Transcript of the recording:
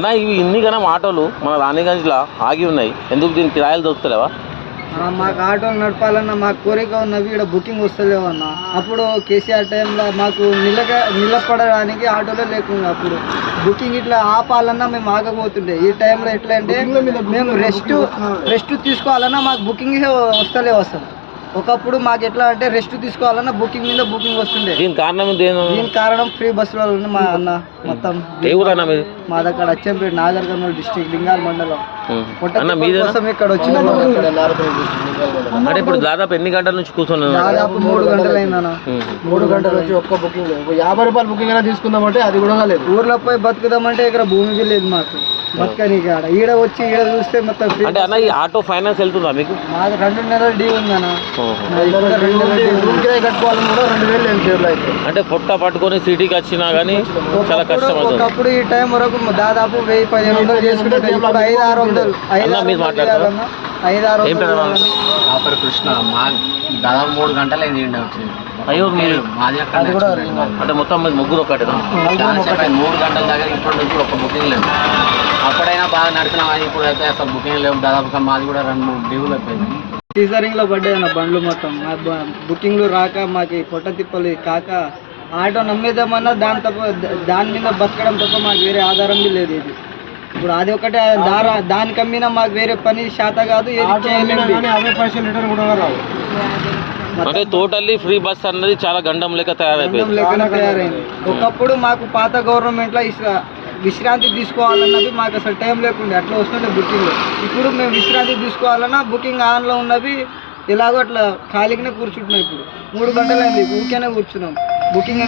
అన్న ఇవి ఇన్ని కన్నా ఆటోలు మన రాణిగంజ్లో ఆగి ఉన్నాయి, ఎందుకు దీనికి కిరాయిలు దొరుకుతలేవా? మాకు ఆటోలు నడపాలన్నా మాకు కోరిక ఉన్నవి, ఇక్కడ బుకింగ్ వస్తలేవు అన్న. అప్పుడు కేసీఆర్ టైంలో మాకు నిలబడడానికి ఆటోలో లేకుండా అప్పుడు బుకింగ్ ఇట్లా ఆపాలన్నా మేము ఆగబోతుండే. ఈ టైంలో ఎట్లా అంటే మేము రెస్ట్ తీసుకోవాలన్నా మాకు బుకింగ్ వస్తలేవు అసలు. ఒకప్పుడు మాకు ఎట్లా అంటే రెస్ట్ తీసుకోవాలన్నా బుకింగ్ మీద బుకింగ్ వస్తుండే. దీని కారణం ఫ్రీ బస్సులో మా అన్న మొత్తం మా దగ్గర అచ్చంపేట నాగర్ కర్నూలు డిస్ట్రిక్ట్ లింగాల మండలం కోసం ఇక్కడ వచ్చిన. ఇప్పుడు దాదాపు ఎన్ని గంటల నుంచి కూర్చున్నాను? దాదాపు 3 గంటలు అయిందన్న. 3 గంటలు వచ్చి ఒక్క బుకింగ్ 50 రూపాయలు బుకింగ్ అయినా తీసుకుందామంటే అది కూడా లేదు. ఊర్లో పోయి బతుకుదామంటే ఇక్కడ భూమికి లేదు మాకు బతకని. కాడ ఈడ వచ్చి ఈడ చూస్తే మొత్తం అంటే అన్న ఈ ఆటో ఫైనాన్స్ వెళ్తుందా మీకు? మాది 2 నెలల డ్యూ ఉందన్న. కట్టుకోవాలని కూడా 2000 అయితే. అంటే పొట్ట పట్టుకొని సిటీకి వచ్చినా కానీ చాలా కష్టం అవుతుంది. ఒకప్పుడు ఈ టైం వరకు దాదాపు 1000-1500 చేసుకుంటే 500-600 ఆపర్ కృష్ణ మా దాదాపు 3 గంటలు అయింది వచ్చింది. అయ్యో మీరు మాది అంటే మొత్తం ముగ్గురు ఒకటి 3 గంటల దగ్గర ఇప్పటి నుంచి ఒక్క బుకింగ్ లేదు. అప్పుడైనా బాగా నడిపినా కానీ ఇప్పుడు అయితే అసలు బుకింగ్ లేవు. దాదాపుగా మాది కూడా 2-3 డ్యూలు అయిపోయింది. సీజరింగ్ లో పడ్డాయన్న బండ్లు మొత్తం. బుకింగ్లు రాక మాకు పొట్ట తిప్పలు కాక ఆటో నమ్మేద్దామన్నా దాని మీద బతకడం తప్ప మాకు వేరే ఆధారం లేదు. ఇది ఇప్పుడు అది ఒకటే దానికి అమ్మినా మాకు వేరే పని శాత కాదు. అంటే టోటల్లీ ఫ్రీ బస్ అన్నది చాలా గండం లెక్క తయారైంది. ఒకప్పుడు మాకు పాత గవర్నమెంట్ లో విశ్రాంతి తీసుకోవాలన్నది మాకు అసలు టైం లేకుండా అట్లా వస్తుండే బుకింగ్. ఇప్పుడు మేము విశ్రాంతి తీసుకోవాలన్నా బుకింగ్ ఆన్లో ఉన్నవి ఎలాగో అట్లా ఖాళీగానే కూర్చుంటున్నాం. ఇప్పుడు 3 గంటలు అయింది ఊరికేనే కూర్చున్నాం. బుకింగ్